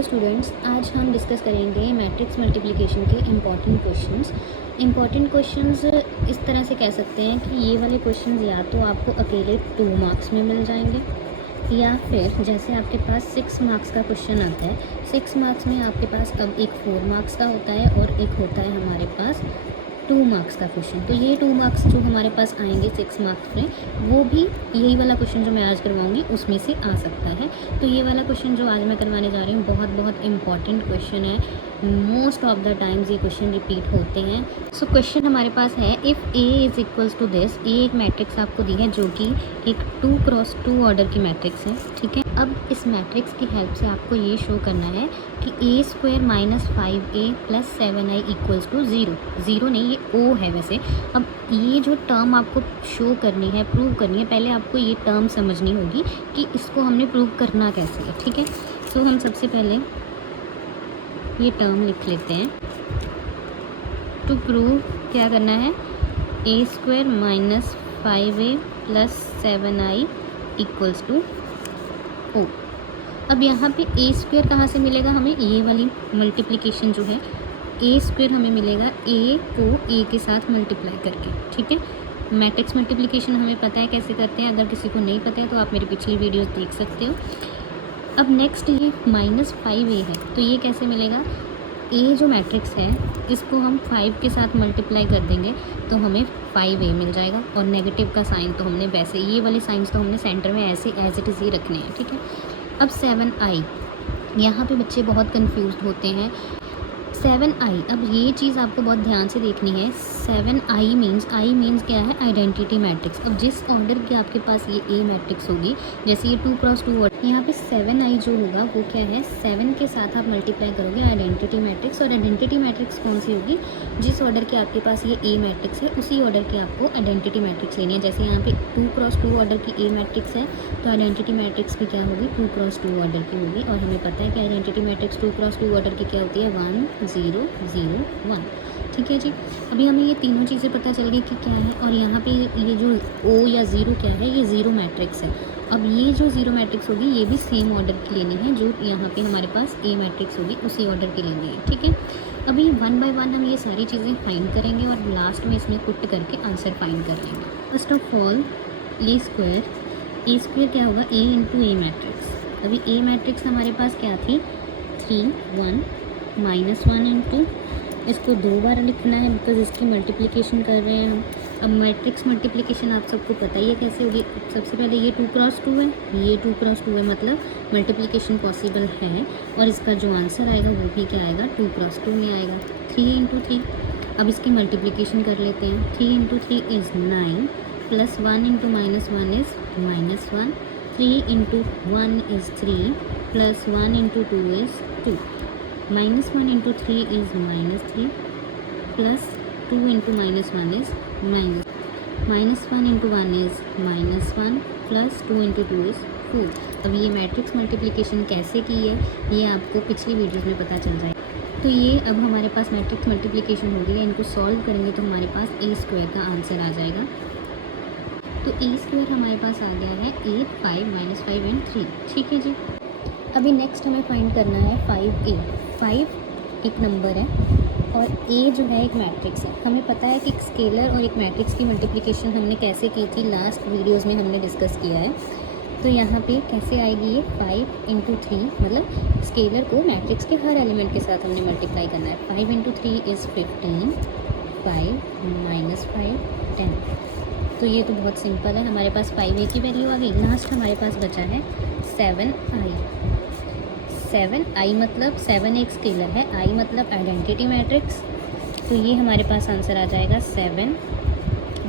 Hello students, आज हम discuss करेंगे मैट्रिक्स मल्टीप्लिकेशन के इम्पॉर्टेंट क्वेश्चंस। इस तरह से कह सकते हैं कि ये वाले क्वेश्चंस या तो आपको अकेले 2 मार्क्स में मिल जाएंगे, या फिर जैसे आपके पास 6 मार्क्स का क्वेश्चन आता है, 6 मार्क्स में आपके पास अब एक 4 मार्क्स का होता है और एक होता है हमारे पास 2 मार्क्स का क्वेश्चन। तो ये 2 मार्क्स जो हमारे पास आएंगे 6 मार्क्स में, वो भी यही वाला क्वेश्चन जो मैं आज करवाऊंगी उसमें से आ सकता है। तो ये वाला क्वेश्चन जो आज मैं करवाने जा रही हूँ बहुत इंपॉर्टेंट क्वेश्चन है। मोस्ट ऑफ द टाइम्स ये क्वेश्चन रिपीट होते हैं। सो क्वेश्चन हमारे पास है, if A is equals to this. A एक मैट्रिक्स आपको दी है जो कि एक 2x2 ऑर्डर की मैट्रिक्स है, ठीक है। अब इस मैट्रिक्स की हेल्प से आपको ये शो करना है कि a² minus 5a plus 7i equals to 0। 0 नहीं, ये o है वैसे। अब ये जो टर्म आपको शो करनी है, प्रूव करनी है, पहले आपको ये टर्म समझनी होगी कि इसको हमने प्रूव करना कैसे है, ठीक है। तो हम सबसे पहले ये टर्म लिख लेते हैं। टू प्रूव क्या करना है, a² minus 5a plus 7i equals to O. अब यहाँ पे a² कहाँ से मिलेगा हमें, ये वाली मल्टीप्लिकेशन जो है, a² हमें मिलेगा a को a के साथ मल्टीप्लाई करके, ठीक है। मैट्रिक्स मल्टीप्लिकेशन हमें पता है कैसे करते हैं, अगर किसी को नहीं पता है तो आप मेरी पिछली वीडियोस देख सकते हो। अब नेक्स्ट ये माइनस 5a है, तो ये कैसे मिलेगा, a जो मैट्रिक्स है इसको हम 5 के साथ मल्टीप्लाई कर देंगे तो हमें 5a मिल जाएगा। और नेगेटिव का साइन तो हमने वैसे, ये वाले साइंस तो हमने सेंटर में ऐसे एज इट इज़ ही रखने हैं, ठीक है। अब 7i, यहाँ पे बच्चे बहुत कंफ्यूज होते हैं। 7i, अब ये चीज़ आपको बहुत ध्यान से देखनी है। 7i मीन्स क्या है, आइडेंटिटी मैट्रिक्स। अब जिस ऑर्डर की आपके पास ये a मैट्रिक्स होगी, जैसे ये 2x2 ऑर्डर, यहाँ पे 7i जो होगा वो क्या है, 7 के साथ आप मल्टीप्लाई करोगे आइडेंटिटी मैट्रिक्स। और आइडेंटिटी मैट्रिक्स कौन सी होगी, जिस ऑर्डर की आपके पास ये a मैट्रिक्स है उसी ऑर्डर की आपको आइडेंटिटी मैट्रिक्स लेनी है। जैसे यहाँ पे 2x2 ऑर्डर की a मैट्रिक्स है, तो आइडेंटिटी मैट्रिक्स भी क्या होगी, 2x2 ऑर्डर की होगी। और हमें पता है कि आइडेंटिटी मैट्रिक्स 2x2 ऑर्डर की क्या होती है, 1 0 0 1, ठीक है जी। अभी हमें ये तीनों चीज़ें पता चल गई कि क्या है। और यहाँ पे ये जो o या 0 क्या है, ये 0 मैट्रिक्स है। अब ये जो 0 मैट्रिक्स होगी ये भी सेम ऑर्डर की लेनी है, जो यहाँ पे हमारे पास a मैट्रिक्स होगी उसी ऑर्डर की लेनी है, ठीक है। अभी 1 बाय 1 हम ये सारी चीज़ें फाइंड करेंगे और लास्ट में इसमें पुट करके आंसर फाइंड कर लेंगे। फर्स्ट ऑफ ऑल a² क्या होगा, a इंटू a मैट्रिक्स। अभी a मैट्रिक्स हमारे पास क्या थी, 3 1 माइनस 1 इंटू, इसको 2 बार लिखना है बिकॉज इसकी मल्टीप्लिकेशन कर रहे हैं हम। अब मैट्रिक्स मल्टीप्लिकेशन आप सबको पता ही है कैसे होगी। सबसे पहले ये 2x2 है, ये 2x2 है, मतलब मल्टीप्लिकेशन पॉसिबल है। और इसका जो आंसर आएगा वो भी क्या आएगा, 2x2 में आएगा। 3 इंटू 3, अब इसकी मल्टीप्लिकेशन कर लेते हैं। 3 into 3 is 9 plus 1 into minus 1 is -1। 3 into 1 is 3 plus 1 into 2 is 2। -1 into 3 is -3 plus 2 into -1 is -1 into 1 is -1 plus 2 into 2 is 2। अब ये मैट्रिक्स मल्टीप्लिकेशन कैसे की है ये आपको पिछली वीडियोस में पता चल जाएगा। तो ये अब हमारे पास मैट्रिक्स मल्टीप्लिकेशन हो गई है, इनको सॉल्व करेंगे तो हमारे पास a² का आंसर आ जाएगा। तो a² हमारे पास आ गया है 8 5 माइनस 5 एंड 3, ठीक है जी। अभी नेक्स्ट हमें फाइंड करना है 5a। 5 एक नंबर है और a जो है एक मैट्रिक्स है। हमें पता है कि एक स्केलर और एक मैट्रिक्स की मल्टीप्लिकेशन हमने कैसे की थी, लास्ट वीडियोस में हमने डिस्कस किया है। तो यहाँ पे कैसे आएगी ये, 5 इंटू 3, मतलब स्केलर को मैट्रिक्स के हर एलिमेंट के साथ हमने मल्टीप्लाई करना है। 5 इंटू 3 इज़ 15, 5 माइनस 5 10। तो ये तो बहुत सिंपल है, हमारे पास 5a की वैल्यू आ गई। लास्ट हमारे पास बचा है 7i। 7i मतलब 7 एक स्केलर है, i मतलब आइडेंटिटी मैट्रिक्स। तो ये हमारे पास आंसर आ जाएगा 7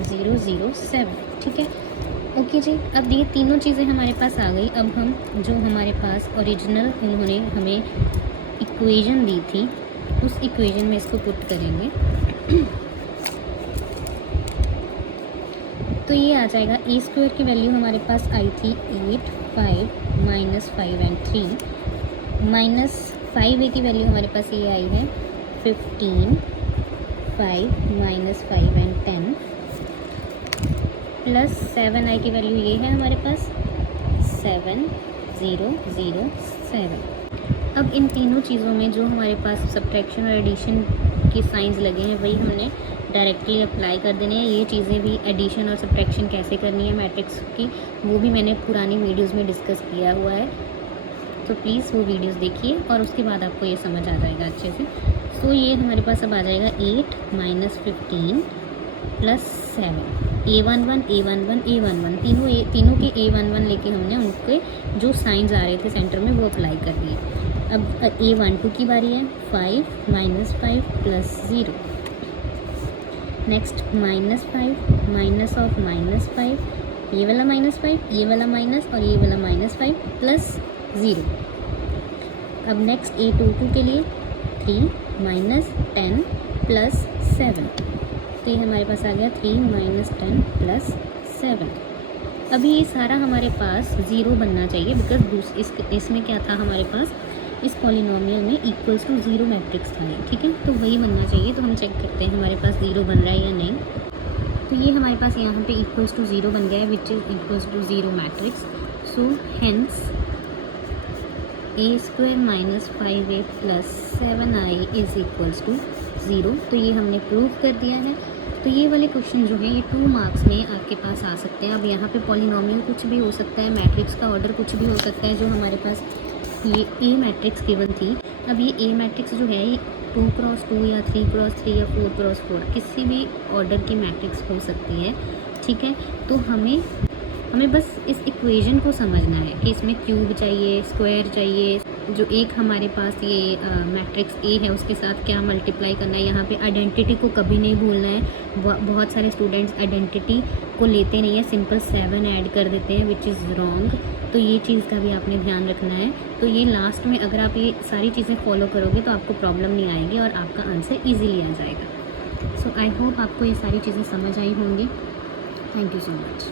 0 0 7, ठीक है। ओके जी, अब ये तीनों चीज़ें हमारे पास आ गई। अब हम जो हमारे पास ओरिजिनल इन्होंने हमें इक्वेशन दी थी उस इक्वेशन में इसको पुट करेंगे। तो ये आ जाएगा, a² की वैल्यू हमारे पास आई थी 8 5 माइनस 5 एंड 3, माइनस 5a की वैल्यू हमारे पास ये आई है 15 5 माइनस 5 एंड 10, प्लस 7i की वैल्यू ये है हमारे पास 7 0 0 7। अब इन तीनों चीज़ों में जो हमारे पास सब्ट्रैक्शन और एडिशन के साइंस लगे हैं वही हमने डायरेक्टली अप्लाई कर देने हैं। ये चीज़ें भी एडिशन और सब्ट्रैक्शन कैसे करनी है मैट्रिक्स की, वो भी मैंने पुरानी वीडियोस में डिस्कस किया हुआ है, तो प्लीज़ वो वीडियोस देखिए और उसके बाद आपको ये समझ आ जाएगा अच्छे से। तो ये हमारे पास अब आ जाएगा 8 - 15 + 7, A11 A11 A11, तीनों के A11 लेके हमने उनके जो साइंस आ रहे थे सेंटर में वो अप्लाई कर दिए। अब A12 की बारी है, 5 - 5 + 0, नेक्स्ट -5 माइनस ऑफ -5, ये वाला -5, ये वाला माइनस और ये वाला -5 + 0। अब नेक्स्ट A22 के लिए 3 - 10 + 7, तो ये हमारे पास आ गया 3 - 10 + 7। अभी ये सारा हमारे पास ज़ीरो बनना चाहिए, बिकॉज इसमें क्या था हमारे पास, इस पॉलिनोमियल में इक्वल्स टू ज़ीरो मैट्रिक्स था ये, ठीक है, तो वही बनना चाहिए। तो हम चेक करते हैं हमारे पास ज़ीरो बन रहा है या नहीं। तो ये हमारे पास यहाँ पे इक्वल्स टू ज़ीरो बन गया है, which is equals to zero matrix. So hence A² - 5A + 7I is equals to zero. तो ये हमने प्रूव कर दिया है। तो ये वाले क्वेश्चन जो है ये 2 मार्क्स में आपके पास आ सकते हैं। अब यहाँ पे पॉलिनोमियल कुछ भी हो सकता है, मैट्रिक्स का ऑर्डर कुछ भी हो सकता है। जो हमारे पास ये A मैट्रिक्स गिवन थी, अब ये A मैट्रिक्स जो है ये 2x2 या 3x3 या 4x4 किसी भी ऑर्डर की मैट्रिक्स हो सकती है, ठीक है। तो हमें बस इस इक्वेशन को समझना है कि इसमें क्यूब चाहिए, स्क्वायर चाहिए, जो एक हमारे पास ये मैट्रिक्स ए है उसके साथ क्या मल्टीप्लाई करना है। यहाँ पे आइडेंटिटी को कभी नहीं भूलना है। बहुत सारे स्टूडेंट्स आइडेंटिटी को लेते नहीं है, सिंपल 7 ऐड कर देते हैं, विच इज़ रॉन्ग। तो ये चीज़ का भी आपने ध्यान रखना है। तो ये लास्ट में अगर आप ये सारी चीज़ें फॉलो करोगे तो आपको प्रॉब्लम नहीं आएगी और आपका आंसर ईजीली आ जाएगा। सो आई होप आपको ये सारी चीज़ें समझ आई होंगी। Thank you so much.